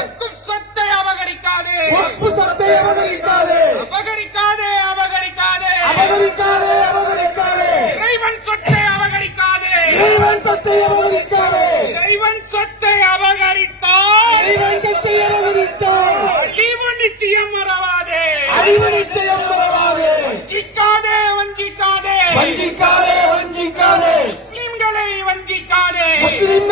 வக்கும் சொத்தை அபகரிக்காதே. ஒப்பு சொத்தை அபகரிக்காதே. அபகரிக்காதே அபகரிக்காதே. அபகரிக்காதே அபகரிக்காதே. இறைவன் சொத்தை அபகரிக்காதே. இறைவன் சொத்தை அபகரிக்காதே. இறைவன் சொத்தை அபகரித்தால் இறைவன் சொத்தை அபகரித்தார் அழிவு நிச்சயம் மறவாதே அறிவு நிச்சயம் பெறவாதே வஞ்சிக்காதே வஞ்சிக்காதே. வஞ்சிக்காதே வஞ்சிக்காதே. முஸ்லிம்களை வஞ்சிக்காதே. முஸ்லிம்களை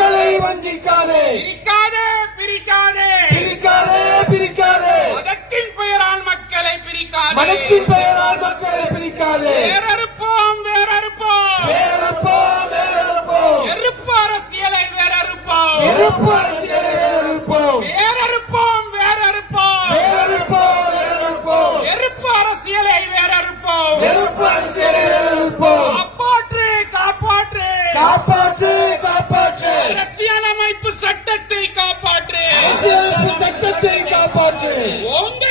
மதத்தின் பெயரால் மக்களை பிரிக்காதே. வேறறுப்போம் வேறறுப்போம். வேறறுப்போம் வேறறுப்போம். எருப்பு அரசியலை வேறறுப்போம். எதிர்ப்பு அரசியலை வேறறுப்போம். வேறறுப்போம் வேறறுப்போம். வேறறுப்போம் வேறறுப்போம். எருப்பு அரசியலை வேறறுப்போம். எதிர்ப்பு அரசியலை வேறறுப்போம். காப்பாற்று காப்பாற்று. காப்பாற்று காப்பாற்று. அரசியலமைப்பு சட்டத்தை காப்பாற்று. அரசியலமைப்பு சட்டத்தை காப்பாற்று. ஓங்கட்டும்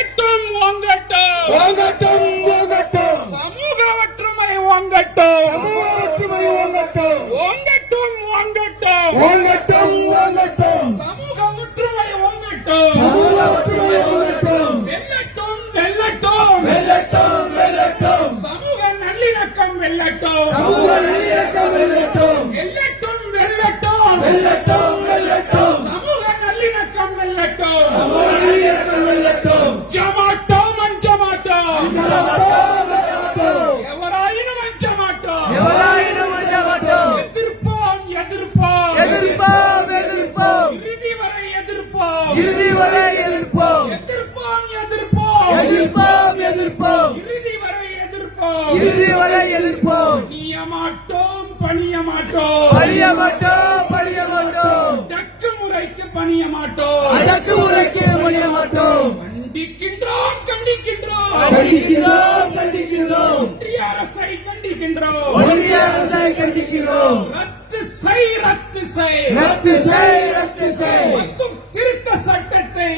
ஓங்கட்டும் ஓங்கட்டும் சமூக ஒற்றுமை ஓங்கட்டும் சமூக ஒற்றுமை ஓங்கட்டும் ஓங்கட்டும் ஓங்கட்டும் ஓங்கட்டும் ஓங்கட்டும் சமூக ஒற்றுமை ஓங்கட்டும் சமூக ஒற்றுமை ஓங்கட்டும் வெல்லட்டும் வெல்லட்டும். வெல்லட்டும் வெல்லட்டும். சமூக நல்லிணக்கம் வெல்லட்டும். சமூக நல்லிணக்கம் வெல்லட்டும். வெல்லட்டும் வெல்லட்டும். வெல்லட்டும் சமூக நல்லிணக்கம் வெல்லட்டும் சமூக நல்லிணக்கம் வெல்லட்டும் அஞ்சமாட்டோம் அஞ்சமாட்டோம் வெல்லட்டும், வெல்லட்டும். எவராயினும் அஞ்சமாட்டோம் எவராயினும் அஞ்சமாட்டோம். எதிர்ப்போம் எதிர்ப்போம் எதிர்ப்போம் எதிர்ப்போம் இறுதி வரை எதிர்ப்போம் இறுதி வரை எதிர்ப்போம். எதிர்ப்போம் எதிர்ப்போம். எதிர்ப்போம் எதிர்ப்போம். இறுதி வரை எதிர்ப்போம். இறுதி வரை எதிர்ப்போம். பணிய மாட்டோம் பணிய மாட்டோம் பழிய மாட்டோம் பழிய மாட்டோம் அடக்கு முறைக்கு பணிய மாட்டோம் அடக்குமுறைக்கு பழிய மாட்டோம் கண்டிக்கின்றோம் கண்டிக்கின்றோம். கண்டிக்கிறோம் கண்டிக்கிறோம் ஒன்றிய அரசை கண்டிக்கின்றோம். ஒன்றிய அரசை கண்டிக்கிறோம் ரத்து செய் ரத்து செய். ரத்து செய் ரத்து செய்.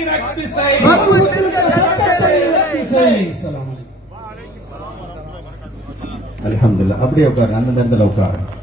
ரத்து செய். அல்ஹம்துலில்லாஹ். அப்படியே உட்காரு. அந்த இடத்துல உட்காரு.